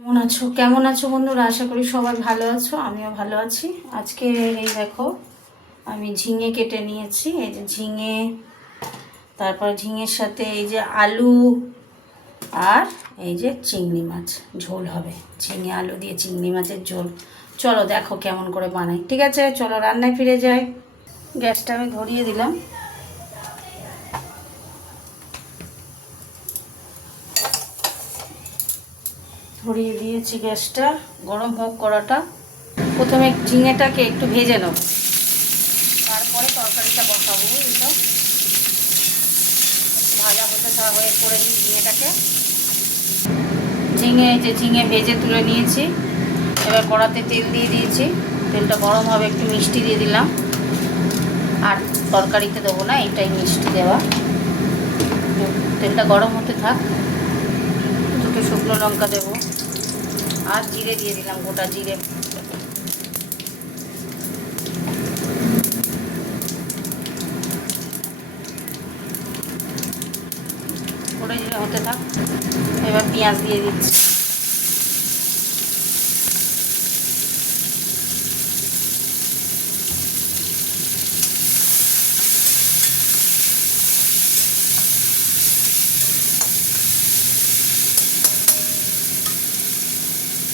কেমন আছো বন্ধুরা? আশা করি সবাই ভালো আছো, আমিও ভালো আছি। আজকে এই দেখো আমি ঝিঙে কেটে নিয়েছি। এই যে ঝিঙে, তারপর ঝিঙের সাথে এই যে আলু আর এই যে চিংড়ি মাছ ঝোল হবে। ঝিঙে আলু দিয়ে চিংড়ি মাছের ঝোল। চলো দেখো কেমন করে বানাই। ঠিক আছে, চলো রান্নায় ফিরে যাই। গ্যাসটা আমি ধরিয়ে দিলাম। ধরিয়ে দিয়েছি গ্যাসটা, গরম হোক কড়াটা। প্রথমে ঝিঙেটাকে একটু ভেজে নেব, তারপরে তরকারিটা বসাবো। বুঝলো, ভাজা হয়ে করে নিই ঝিঙেটাকে। ঝিঙে ভেজে তুলে নিয়েছি। এবার কড়াতে তেল দিয়ে দিয়েছি। তেলটা গরম হবে, একটু মিষ্টি দিয়ে দিলাম। আর তরকারিতে দেবো না, এটাই মিষ্টি দেওয়া। তেলটা গরম হতে থাক। দুটো শুকনো লঙ্কা দেবো আর জিরে দিয়ে দিলাম, গোটা জিরে। গোটা জিরে হতে থাক। এবার পেঁয়াজ দিয়ে দিচ্ছি।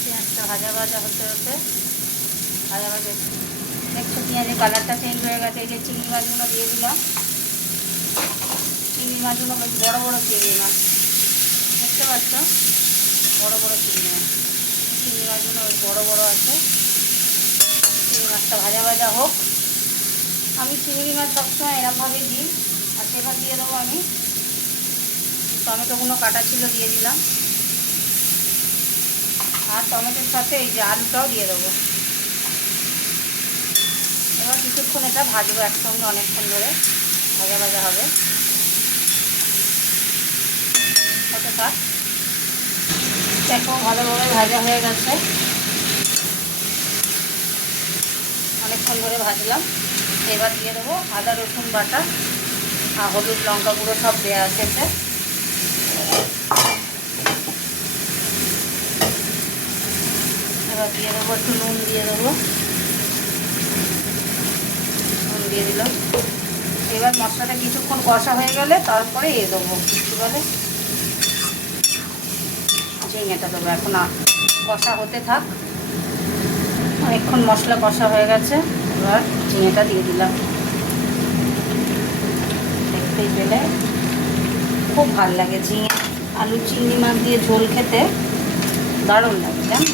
পেঁয়াজটা ভাজা হতে দেখছো পেঁয়াজের কালারটা চেঞ্জ হয়ে গেছে। এই যে চিংড়ি মাছগুলো দিয়ে দিলাম। চিংড়ি মাছগুলো বেশ বড়ো বড়ো চিংড়ি মাছ, দেখতে পাচ্ছ? বড়ো বড়ো চিংড়ি মাছ। চিংড়ি মাছগুলো বেশ বড়ো বড়ো আছে। চিংড়ি মাছটা ভাজা হোক। আমি চিংড়ি মাছ সবসময় এরকমভাবেই দিই। আর সেবার দিয়ে দেবো আমি টমেটোগুলো কাটা ছিল, দিয়ে দিলাম। আর টমেটোর সাথে এই যে আলুটাও দিয়ে দেবো। এবার কিছুক্ষণ এটা ভাজবো একসঙ্গে, অনেকক্ষণ ধরে ভাজা হবে। হতে থাক। দেখো ভালোভাবে ভাজা হয়ে গেছে, অনেকক্ষণ ধরে ভাজলাম। এবার দিয়ে দেবো আদা রসুন বাটা আর হলুদ লঙ্কা গুঁড়ো, সব দেওয়া আছে। এবার দিয়ে দেবো একটু নুন দিয়ে দেবো। নুন দিয়ে দিলাম। এবার মশলাটা কিছুক্ষণ কষা হয়ে গেলে তারপরে দেবো কী বলে ঝিঙেটা দেবো। এখন কষা হতে থাক। অনেকক্ষণ মশলা কষা হয়ে গেছে। এবার ঝিঙেটা দিয়ে দিলাম। দেখতেই পেলে খুব ভাল লাগে ঝিঙে আলু চিংড়ি মাছ দিয়ে ঝোল খেতে, দারুণ লাগে জানো।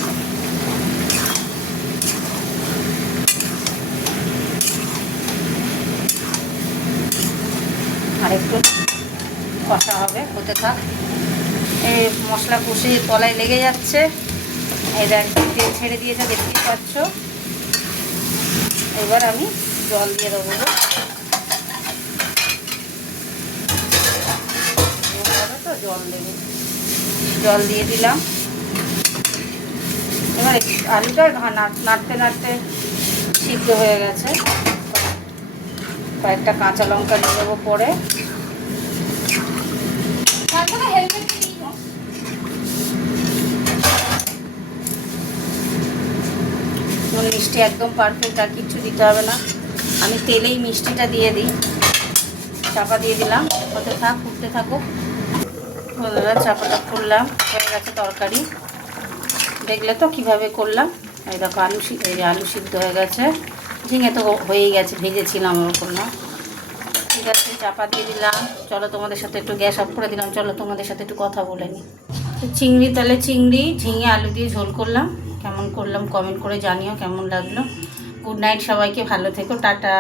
আর একটু কষা হতে থাক। এই মশলা কষে তলায় লেগে যাচ্ছে। এই দেখ তেল ছেড়ে দিয়েছে, দেখতেই পাচ্ছ। এবার আমি জল দিয়ে দেবো। তো জল দিয়ে দিলাম। এবার আলুটা নাড়তে সিদ্ধ হয়ে গেছে। কয়েকটা কাঁচা লঙ্কা দিয়ে দেবো পরে। মিষ্টি একদম পারফেক্ট, আর কিচ্ছু দিতে হবে না। আমি তেলেই মিষ্টিটা দিয়ে দিই। চাপা দিয়ে দিলাম, হতে থাক, ফুটতে থাকুক। বন্ধুরা চাপাটা খুললাম, হয়ে গেছে তরকারি। দেখলে তো কিভাবে করলাম। এই দেখো আলু সিদ্ধ হয়ে গেছে। ঝিঙে তো হয়েই গেছে, ভেজেছিলাম ওরকম না। ঠিক আছে, চাপা দিয়ে দিলাম। চলো তোমাদের সাথে একটু গ্যাস অফ করে দিলাম। চলো তোমাদের সাথে একটু কথা বলে নিই। চিংড়ি ঝিঙে আলু দিয়ে ঝোল করলাম। কেমন করলাম কমেন্ট করে জানিও কেমন লাগলো। গুড নাইট সবাইকে, ভালো থেকো, টাটা।